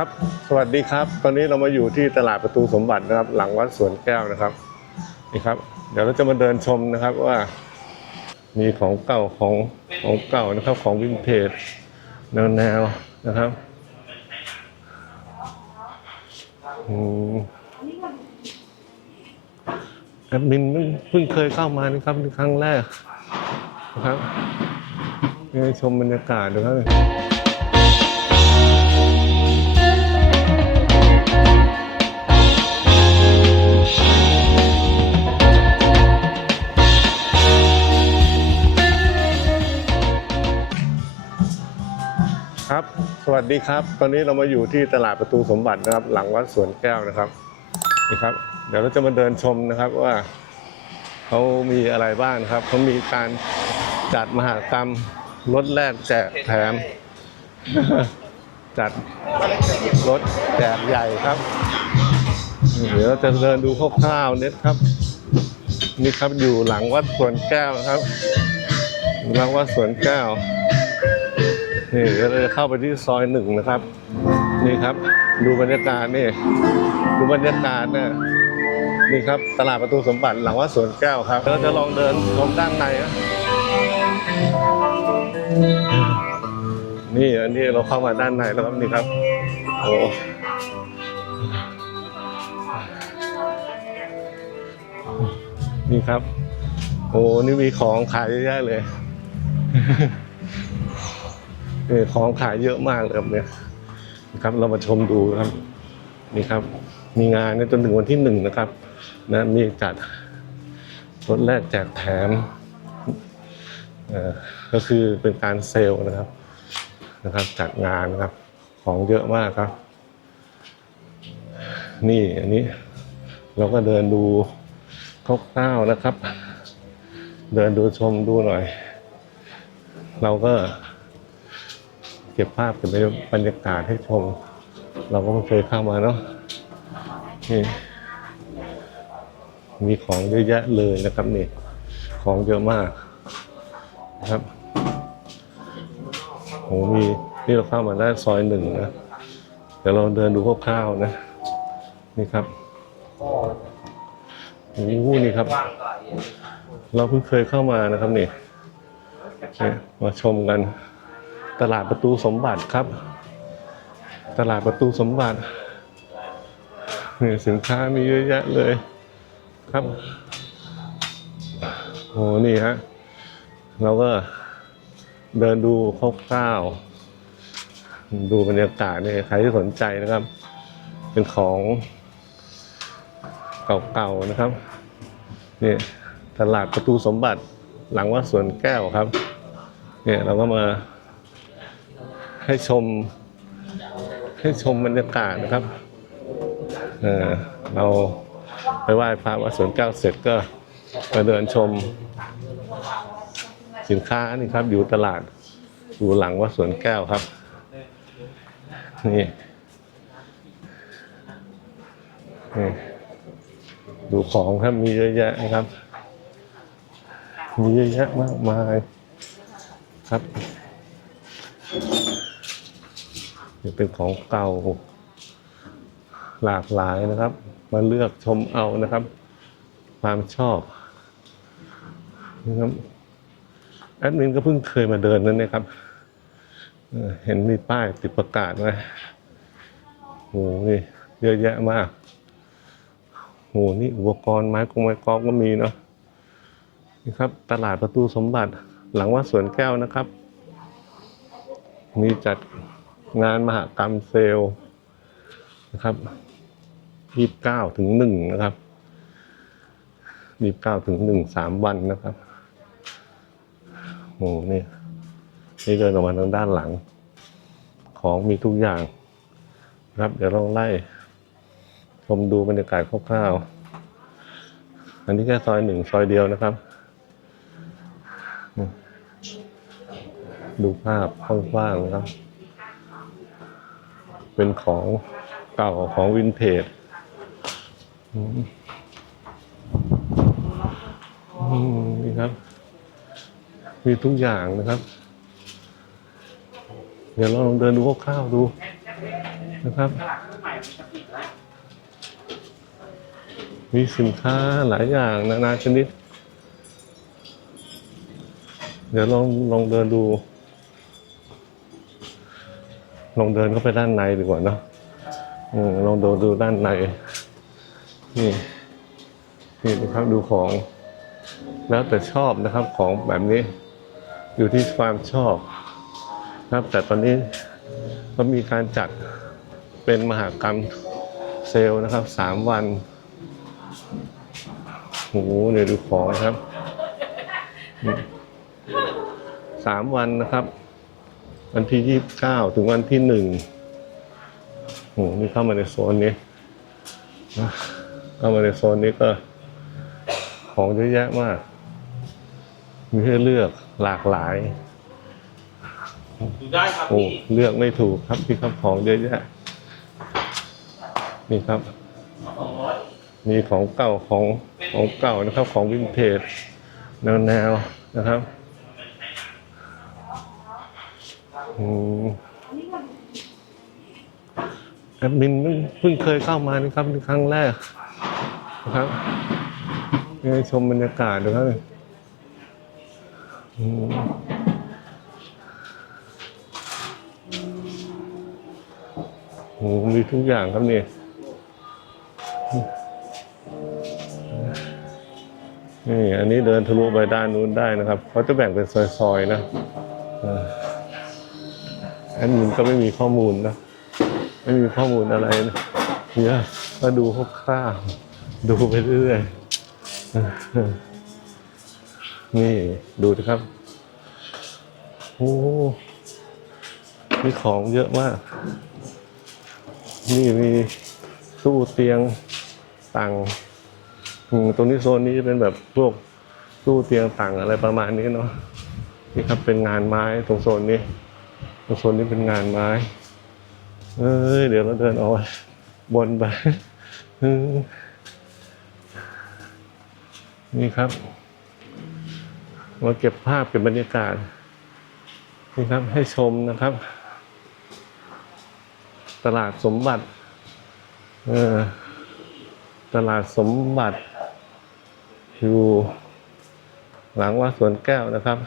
ครับ สวัสดีครับ ตอนนี้เรามาอยู่ที่ตลาดประตูสมบัตินะครับ หลังวัดสวนแก้วนะครับ นี่ครับ เดี๋ยวเราจะมาเดินชมนะครับว่า มีของเก่าของของเก่านะครับ ของวินเทจแนวแนวนะครับอืมแอดมินเพิ่งเพิ่งเคยเข้ามานี่ครับนี่ครั้งแรกนะครับชมบรรยากาศดูครับ วัสดีครับ ตอนนี้เรามาอยู่ที่ตลาดประตูสมบัตินะครับ หลังวัดสวนแก้วนะครับนี่ครับ เดี๋ยวเราจะมาเดินชมนะครับว่าเขามีอะไรบ้างนะครับเขามีการจัดมหากรรมรถแรกแจกแถม จัดรถแจกใหญ่ครับ เดี๋ยวเราจะเดินดูคร่าวๆเน็ตครับ นี่ครับอยู่หลังวัดสวนแก้วนะครับหลังวัดสวนแก้ว นี่ก็เลยเข้าไปที่ซอยหนึ่งนะครับ นี่ครับ ดูบรรยากาศนี่ ดูบรรยากาศเนี่ยนี่ครับตลาดประตูสมบัติหลังวัดสวนแก้วครับเราจะลองเดินชมด้านในนะนี่อันนี้เราเข้ามาด้านในแล้วครับนี่ครับโอ้นี่ครับ โอ้นี่มีของขายเยอะแยะเลย นี่ของขายเยอะมากเลยครับเนี่ยนะครับ เรามาชมดูครับ นี่ครับ มีงานจนถึงวันที่หนึ่งนะครับ นะมีจัดรถแรกแจกแถมก็คือเป็นการเซลล์นะครับ นะครับ จัดงานนะครับ ของเยอะมากครับ นี่อันนี้ เราก็เดินดูคร่าวๆนะครับ เดินดูชมดูหน่อย เราก็ เก็บภาพเก็บบรรยากาศให้ชม เราก็ไม่เคยเข้ามาเนาะนี่มีของเยอะแยะเลยนะครับนี่ ของเยอะมากนะครับโหมีนี่เราเข้ามาได้ซอยหนึ่งนะเดี๋ยวเราเดินดูคร่าวๆนะ นี่ครับโอ้โหนี่ครับ เราเพิ่งเคยเข้ามานะครับนี่มาชมกัน ตลาดประตูสมบัติครับ ตลาดประตูสมบัตินี่สินค้ามีเยอะแยะเลยครับโอ้นี่ฮะเราก็เดินดูคร่าวๆดูบรรยากาศเนี่ยใครที่สนใจนะครับ เป็นของเก่าๆนะครับนี่ตลาดประตูสมบัติหลังวัดสวนแก้วครับเนี่ยเราก็มา ให้ชม ให้ชมบรรยากาศนะครับเออเราไปไหว้พระวัดสวนแก้วเสร็จก็มาเดินชม สินค้านี่ครับ อยู่ตลาดอยู่หลังวัดสวนแก้วครับ นี่นี่ดูของครับมีเยอะแยะนะครับ มีเยอะแยะมากมายครับ นี่เป็นของเก่าหลากหลายนะครับ มาเลือกชมเอานะครับ ความชอบนะครับแอดมินก็เพิ่งเคยมาเดินนั่นนะครับ เห็นมีป้ายติดประกาศไว้โหนี่เยอะแยะมากโหนี่อุปกรณ์ไม้กงไม้กอล์ฟก็มีเนาะนี่ครับ ตลาดประตูสมบัติหลังวัดสวนแก้วนะครับ มีจัด งานมหกรรมเซลล์นะครับยี่สิบเก้าถึงหนึ่งนะครับยี่สิบเก้าถึงหนึ่งสามวันนะครับโอ้นี่นี่เดินออกมาทางด้านหลัง ของมีทุกอย่างนะครับ เดี๋ยวเราไล่ชมดูบรรยากาศคร่าวๆอันนี้แค่ซอยหนึ่งซอยเดียวนะครับ ดูภาพว่างๆนะครับ เป็นของเก่าของวินเทจนี่ครับ มีทุกอย่างนะครับ เดี๋ยวเราลองเดินดูคร่าวๆดูนะครับ มีสินค้าหลายอย่างนานาชนิด เดี๋ยวลองลองเดินดู ลองเดินเข้าไปด้านในดีกว่าเนอะลองดูดูด้านใน นี่นี่นะครับดูของ แล้วแต่ชอบนะครับของแบบนี้ อยู่ที่ความชอบนะครับ แต่ตอนนี้ก็มีการจัดเป็นมหากรรมเซลล์นะครับสามวันโอ้โหเดี๋ยวดูของนะครับสามวันนะครับ วันที่ยี่สิบเก้าถึงวันที่หนึ่งโอ้โหนี่เข้ามาในโซนนี้นะเข้ามาในโซนนี้ก็ของเยอะแยะมาก มีให้เลือกหลากหลายดูได้ครับโอ้พี่เลือกไม่ถูกครับพี่ครับของเยอะแยะ นี่ครับ สองร้อยมีของเก่าของของเก่านะครับ ของวินเทจแนวแนวๆนะครับอืม แอดมินเพิ่งเคยเข้ามานี่ครับเป็นครั้งแรกนะครับนี่ชมบรรยากาศดูครับอืมโอ้มีทุกอย่างครับนี่นี่ อันนี้เดินทะลุไปด้านนู้นได้นะครับ เขาจะแบ่งเป็นซอยๆนะ เอออันนี้ก็ไม่มีข้อมูลนะ ไม่มีข้อมูลอะไรนะเนี่ยก็ดูคร่าวๆดูไปเรื่อยๆนี่ดูนะครับ โอ้มีของเยอะมาก นี่มีตู้เตียงต่างตรงนี้โซนนี้จะเป็นแบบพวกตู้เตียงต่างอะไรประมาณนี้เนาะนี่ครับเป็นงานไม้ตรงโซนนี้ ตรงโซนนี้เป็นงานไม้ เอ้ย เดี๋ยวเราเดินเอาบนไปนี่ครับ มาเก็บภาพเก็บบรรยากาศนี่ครับให้ชมนะครับ ตลาดสมบัติ เออ ตลาดสมบัติอยู่หลังวัดสวนแก้วนะครับ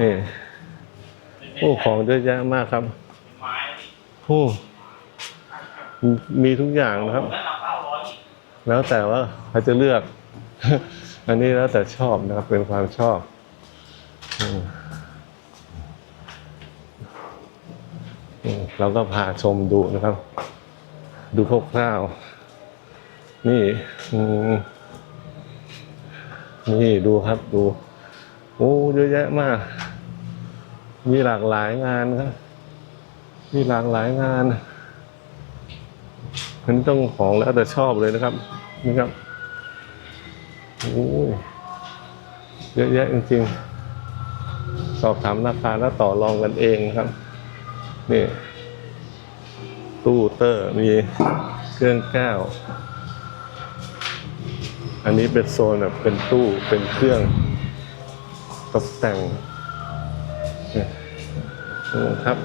นี่ ผู้ของเยอะแยะมากครับไม้ผู้มีทุกอย่างนะครับ แล้วแต่ว่าเขาจะเลือก อันนี้แล้วแต่ชอบนะครับ เป็นความชอบเราก็พาชมดูนะครับ ดูคร่าวๆนี่นี่ดูครับดู โอ้เยอะแยะมาก มีหลากหลายงานครับ มีหลากหลายงานอันนี้ต้องของแล้วแต่ชอบเลยนะครับ นี่ครับโอ้ยเยอะแยะจริงๆ สอบถามราคาแล้วต่อรองกันเองนะครับ นี่ ตู้เตอร์มีเครื่องแก้ว อันนี้เป็นโซนแบบเป็นตู้เป็นเครื่องตกแต่ง ครับ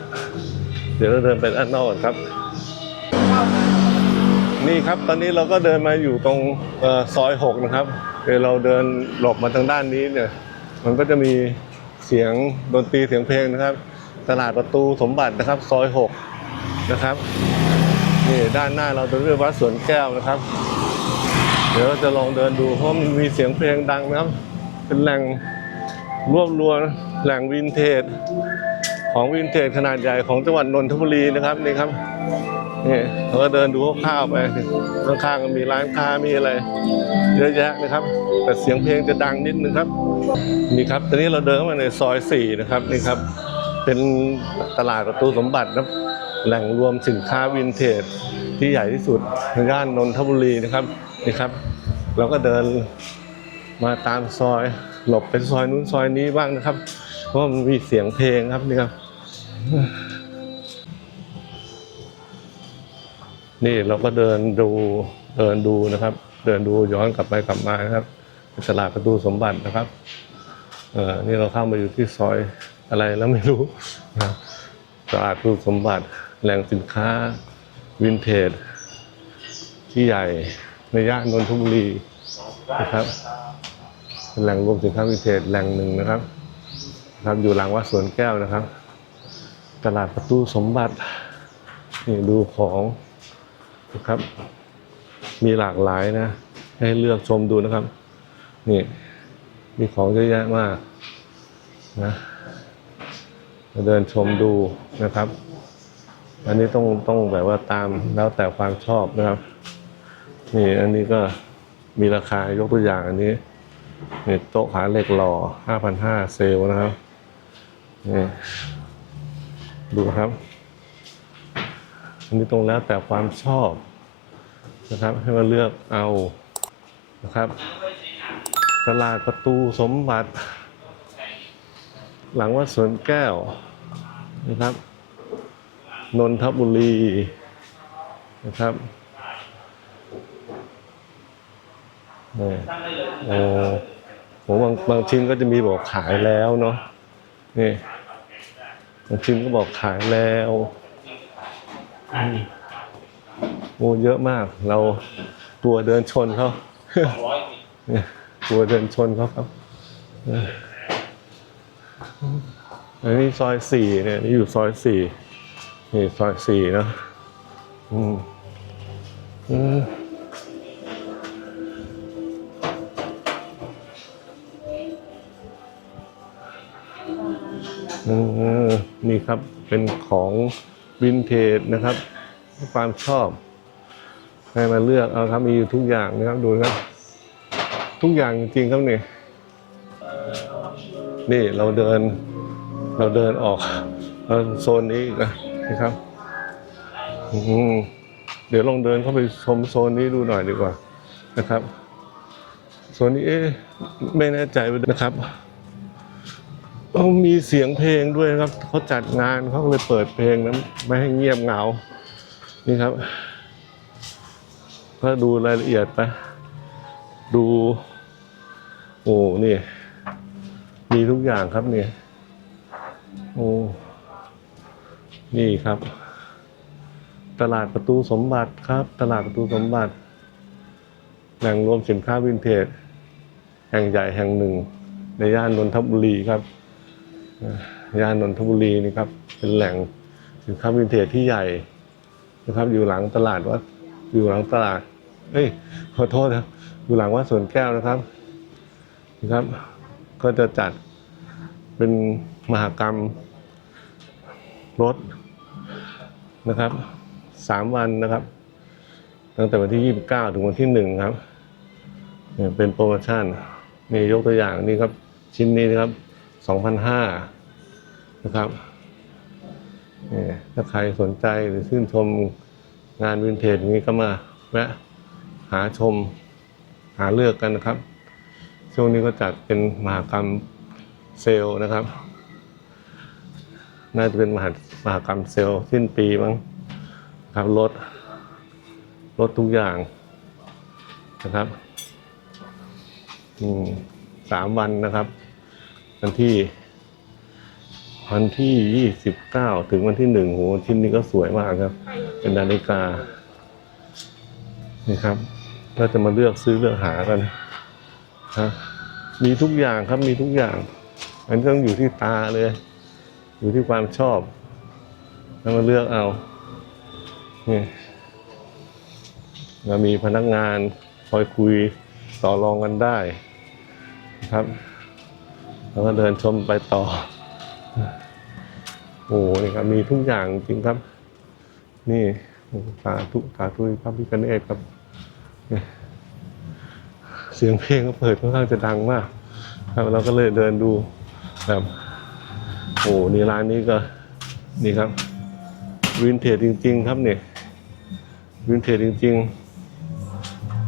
เดี๋ยวเราเดินไปด้านนอกก่อนครับ นี่ครับตอนนี้เราก็เดินมาอยู่ตรงซอยหกนะครับเดี๋ยวเราเดินหลบมาทางด้านนี้เนี่ย มันก็จะมีเสียงดนตรีเสียงเพลงนะครับ ตลาดประตูสมบัตินะครับ ซอยหกนะครับนี่ด้านหน้าเราจะเรียกวัดสวนแก้วนะครับ เดี๋ยวเราจะลองเดินดูเพราะมันมีเสียงเพลงดังนะครับ เป็นแหล่ง รวบรวมแหล่งวินเทจของวินเทจขนาดใหญ่ของจังหวัดนนทบุรีนะครับนี่ครับนี่เราก็เดินดูคร่าวไปข้างๆก็มีร้านค้ามีอะไรเยอะแยะนะครับ แต่เสียงเพลงจะดังนิดนึงครับนี่ครับตอนนี้เราเดินมาในซอยสี่นะครับนี่ครับ เป็นตลาดประตูสมบัตินะแหล่งรวมสินค้าวินเทจที่ใหญ่ที่สุดในย่านนนทบุรีนะครับนี่ครับ เราก็เดินมาตามซอย หลบเป็นซอยนู้นซอยนี้บ้างนะครับ เพราะมันมีเสียงเพลงครับนี่ครับ นี่เราก็เดินดูเดินดูนะครับ เดินดูย้อนกลับไปกลับมานะครับเป็นตลาดประตูสมบัตินะครับเออนี่เราเข้ามาอยู่ที่ซอยอะไรแล้วไม่รู้นะครับตลาดประตูสมบัติแหล่งสินค้าวินเทจที่ใหญ่ในย่านนนทบุรีนะครับ เป็นแหล่งรวมสินค้าวินเทจแหล่งหนึ่งนะครับครับอยู่หลังวัดสวนแก้วนะครับ ตลาดประตูสมบัตินี่ดูของนะครับ มีหลากหลายนะ ให้เลือกชมดูนะครับ นี่มีของเยอะแยะมากนะมาเดินชมดูนะครับ อันนี้ต้องต้องแบบว่าตามแล้วแต่ความชอบนะครับ นี่อันนี้ก็มีราคายกตัวอย่างอันนี้ นี่โต๊ะขาเหล็กหล่อ5,500เซลล์นะครับนี่ดูครับอันนี้ตรงแล้วแต่ความชอบนะครับ ให้มาเลือกเอานะครับตลาดประตูสมบัติ หลังวัดสวนแก้วนะครับ นนทบุรีนะครับนี่ โอ้โหบางบางชิ้นก็จะมีบอกขายแล้วเนาะนี่บางชิ้นก็บอกขายแล้วมโอ้เยอะมาก เรากลัวเดินชนเขาสองร้อยเนี่ยกลัวเดินชนเขาครับอันนี้ซอยสี่เนี่ยนี่อยู่ซอยสี่นี่ซอยสี่เนะอืมอืม นี่ครับเป็นของวินเทจนะครับ ความชอบ ให้มาเลือกเอาครับมีอยู่ทุกอย่างนะครับดูครับ ทุกอย่างจริงครับนี่นี่เราเดินเราเดินออกโซนนี้นะนะครับเดี๋ยวลองเดินเข้าไปชมโซนนี้ดูหน่อยดีกว่านะครับ โซนนี้เอ๊ะไม่แน่ใจนะครับ เอ้ามีเสียงเพลงด้วยครับเขาจัดงานเขาเลยเปิดเพลงนั้นไม่ให้เงียบเหงา นี่ครับ ก็ดูรายละเอียดไป ดู โอ้นี่ มีทุกอย่างครับเนี่ยโอ้นี่ครับ ตลาดประตูสมบัติครับ ตลาดประตูสมบัติแหล่งรวมสินค้าวินเทจ แห่งใหญ่แห่งหนึ่ง ในย่านนนทบุรีครับ ย่านนนทบุรีนี่ครับ เป็นแหล่งสินค้าวินเทจที่ใหญ่นะครับ อยู่หลังตลาดวัดอยู่หลังตลาดเอ้ยขอโทษครับอยู่หลังวัดสวนแก้วนะครับนะครับ ก็จะจัดเป็นมหกรรมรถนะครับสามวันนะครับ ตั้งแต่วันที่ 29 ถึงวันที่ 1 ครับเนี่ยเป็นโปรโมชั่นนี่ยกตัวอย่างนี่ครับชิ้นนี้นะครับ 2,500นะครับนี่ถ้าใครสนใจหรือชื่นชมงานวินเทจอย่างนี้ก็มาแวะหาชมหาเลือกกันนะครับ ช่วงนี้ก็จัดเป็นมหากรรมเซลล์นะครับ น่าจะเป็นมหามหากรรมเซลล์สิ้นปีมั้งครับลดลดทุกอย่างนะครับสามวันนะครับ วันที่ วันที่ยี่สิบเก้าถึงวันที่หนึ่งโหชิ้นนี้ก็สวยมากครับ เป็นนาฬิกา นี่ครับก็จะมาเลือกซื้อเลือกหากันครับมีทุกอย่างครับมีทุกอย่าง มันต้องอยู่ที่ตาเลย อยู่ที่ความชอบแล้วมาเลือกเอานี่เรามีพนักงานคอยคุยต่อรองกันได้นะครับ แล้วก็เดินชมไปต่อ โอ้โหนี่ครับมีทุกอย่างจริงครับ นี่สาธุสาธุพระพิฆเนศครับ เสียงเพลงก็เปิดค่อนข้างจะดังมาก ครับเราก็เลยเดินดูแบบโอ้นี่ร้านนี้ก็นี่ครับ วินเทจจริง ๆ ครับเนี่ยวินเทจจริง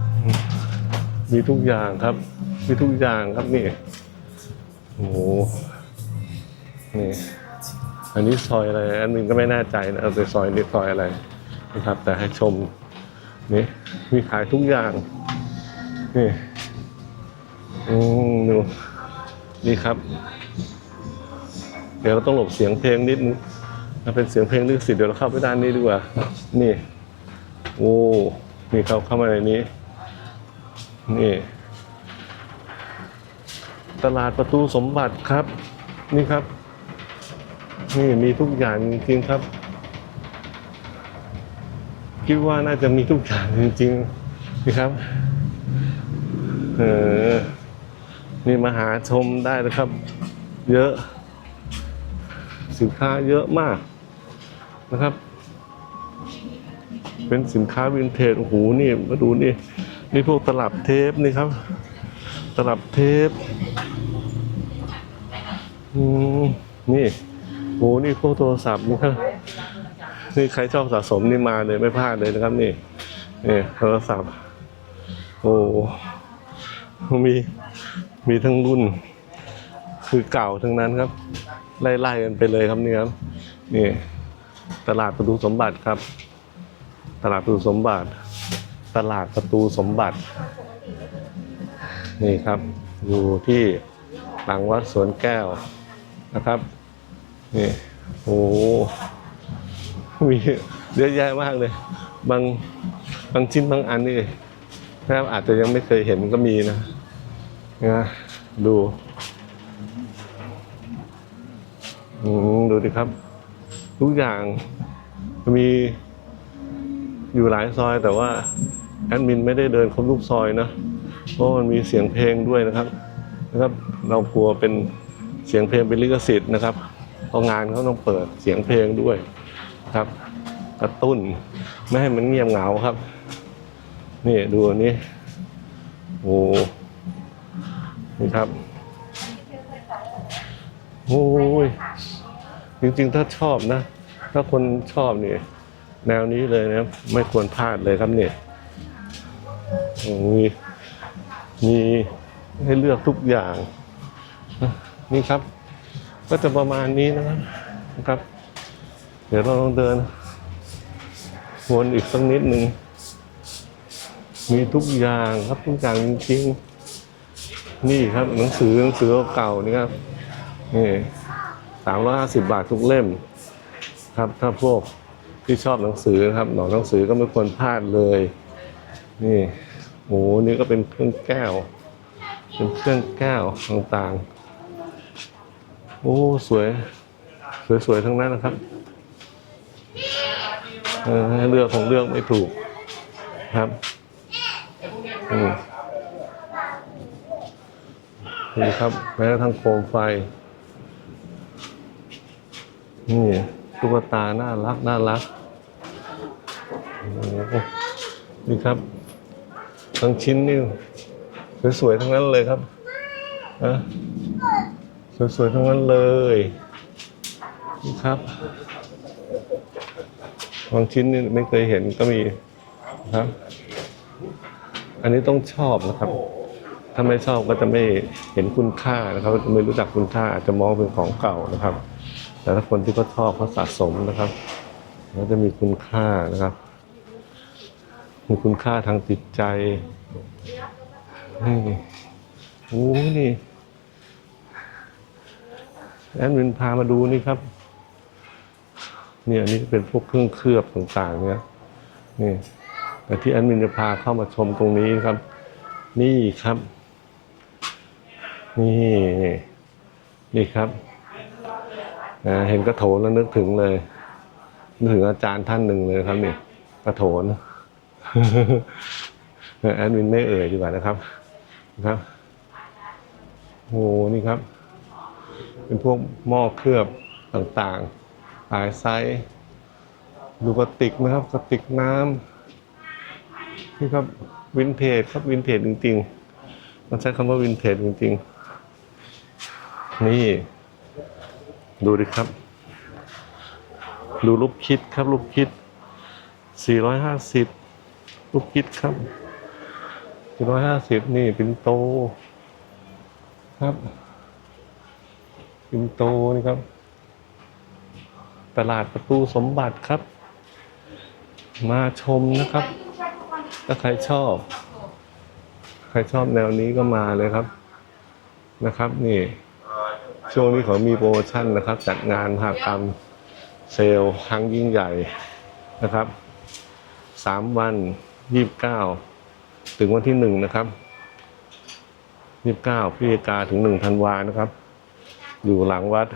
ๆ มีทุกอย่างครับ มีทุกอย่างครับนี่ โอ้โหนี่ อันนี้ซอยอะไร อันมินก็ไม่แน่ใจนะเอาไปซอยนี้ซอยอะไรนะครับ แต่ให้ชม นี่ มีขายทุกอย่าง นี่อืมดูนี่ครับ เดี๋ยวเราต้องหลบเสียงเพลงนิดนึงถ้าเป็นเสียงเพลงลิขสิทธิ์เดี๋ยวเราเข้าไปด้านนี้ดีกว่า นี่ โอ้ นี่เขาเข้ามาในนี้ นี่ ตลาดประตูสมบัติครับ นี่ครับ นี่มีทุกอย่างจริงๆครับ คิดว่าน่าจะมีทุกอย่างจริงๆนี่ครับเออนี่มาหาชมได้นะครับ เยอะ สินค้าเยอะมากนะครับ เป็นสินค้าวินเทจโอ้โหนี่มาดูนี่นี่พวกตลับเทปนี่ครับ ตลับเทป อืมนี่โหนี่พวกโทรศัพท์นี่ครับนี่ใครชอบสะสมนี่มาเลยไม่พลาดเลยนะครับนี่นี่โทรศัพท์ โอ้มีมีทั้งรุ่น คือเก่าทั้งนั้นครับ ไล่ๆกันไปเลยครับนี่ครับนี่ ตลาดประตูสมบัติครับ ตลาดประตูสมบัติ ตลาดประตูสมบัติ นี่ครับ อยู่ที่หลังวัดสวนแก้ว นะครับนี่โอ้โหมีเยอะแยะมากเลย บางบางชิ้นบางอันนี่แทบอาจจะยังไม่เคยเห็นก็มีนะนะดูดูดิครับ ทุกอย่างมีอยู่หลายซอยแต่ว่าแอดมินไม่ได้เดินครบทุกซอยนะ เพราะมันมีเสียงเพลงด้วยนะครับนะครับ เรากลัวเป็น เสียงเพลงเป็นลิขสิทธิ์นะครับเพราะงานเขาต้องเปิดเสียงเพลงด้วยครับ กระตุ้นไม่ให้มันเงียบเหงาครับ นี่ดูอันนี้โอ้นี่ครับโอ้ยจริงๆถ้าชอบนะ ถ้าคนชอบเนี่ยแนวนี้เลยนะไม่ควรพลาดเลยครับเนี่ยมีมีให้เลือกทุกอย่าง นี่ครับ ก็จะประมาณนี้นะครับนะครับ เดี๋ยวเราลองเดินวนอีกสักนิดหนึ่ง มีทุกอย่างครับทุกอย่างจริงๆนี่ครับหนังสือหนังสือเก่านี่ครับนี่สามร้อยห้าสิบบาททุกเล่ม ครับถ้าพวกที่ชอบหนังสือนะครับหนอนหนังสือก็ไม่ควรพลาดเลย นี่โหนี่ก็เป็นเครื่องแก้ว เป็นเครื่องแก้วต่างๆ โอ้ สวย สวยๆทั้งนั้นนะครับเออเลือกของเลือกไม่ถูกครับอืมนี่ครับแม้กระทั่งโคมไฟ นี่ตุ๊กตาน่ารักน่ารักนี่ครับ ทั้งชิ้นนี่สวยๆทั้งนั้นเลยครับนะ สวยๆทั้งนั้นเลยนี่ครับบางชิ้นนี่ไม่เคยเห็นก็มีนะครับ อันนี้ต้องชอบนะครับ ถ้าไม่ชอบก็จะไม่เห็นคุณค่านะครับจะไม่รู้จักคุณค่าอาจจะมองเป็นของเก่านะครับ แต่ถ้าคนที่เขาชอบเขาสะสมนะครับเขาจะมีคุณค่านะครับ มีคุณค่าทางจิตใจนี่โอ้นี่ แอดมินพามาดูนี่ครับ เนี่ยอันนี้เป็นพวกเครื่องเคลือบต่างๆ เนี่ยนี่แต่ที่แอดมินจะพาเข้ามาชมตรงนี้ครับ นี่ครับ นี่ นี่ครับอ่าเห็นกระโถนแล้วนึกถึงเลยนึกถึงอาจารย์ท่านหนึ่งเลยครับนี่กระโถนแอดมินไม่เอ่ยดีกว่านะครับนะครับโอ้นี่ครับ เป็นพวกหม้อเคลือบต่างๆ หลายไซส์ดูกระติกนะครับกระติกน้ำนี่ครับวินเทจครับวินเทจจริงๆมันใช้คำว่าวินเทจจริงๆ นี่ ดูดิครับ ดูลูกคิดครับลูกคิด 450ลูกคิดครับ 450 นี่ปินโตครับ ปินโตนี่ครับ ตลาดประตูสมบัติครับ มาชมนะครับ ถ้าใครชอบ ใครชอบแนวนี้ก็มาเลยครับนะครับนี่ช่วงนี้เขามีโปรโมชั่นนะครับ จัดงานมหากรรมเซลล์ครั้งยิ่งใหญ่นะครับสามวันยี่สิบเก้าถึงวันที่หนึ่งนะครับยี่สิบเก้าพฤศจิกาถึงหนึ่งธันวานะครับ อยู่หลังวัด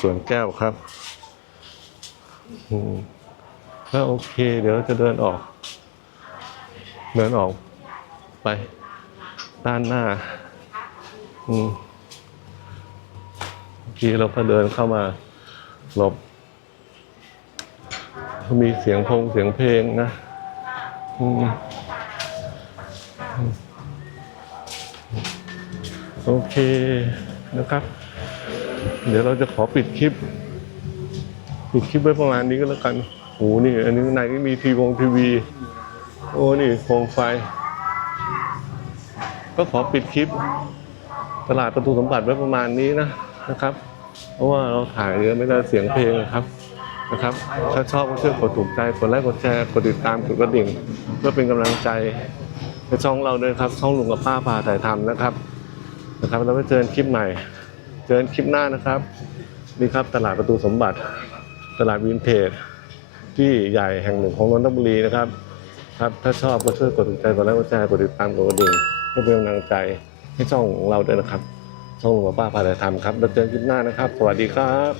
สวนแก้วครับอืมก็โอเค เดี๋ยวเราจะเดินออก เดินออกไปด้านหน้าอืมเมื่อกี้เราก็เดินเข้ามาหลบ มีเสียงพงเสียงเพลงนะอืมโอเคนะครับ เดี๋ยวเราจะขอปิดคลิป ปิดคลิปไว้ประมาณนี้ก็แล้วกันโอ้นี่ อันนี้ในก็มีทีวงทีวี โอ้นี่โคมไฟ ก็ขอปิดคลิป ตลาดประตูสมบัติไว้ประมาณนี้นะนะครับ เพราะว่าเราถ่ายเยอะไม่ได้เสียงเพลงนะครับนะครับ ถ้าชอบก็ช่วยกดถูกใจกดไลค์กดแชร์กดติดตามกดกระดิ่ง เพื่อเป็นกำลังใจในช่องเราด้วยครับ ช่องลุงกับป้าพาถ่ายทำนะครับนะครับเราไปเจอกันคลิปใหม่ จอกันคลิปหน้านะครับ นี่ครับตลาดประตูสมบัติ ตลาดวินเทจที่ใหญ่แห่งหนึ่งของนนทบุรีนะครับ ครับถ้าชอบก็ช่วยกดถูกใจกดไลค์กดแชร์กดติดตามกดกระดิ่งเพื่อเป็นกำลังใจให้ช่องของเราด้วยนะครับ ช่องหลวงป้าพาถ่ายทำครับแล้วเจอกันคลิปหน้านะครับ สวัสดีครับ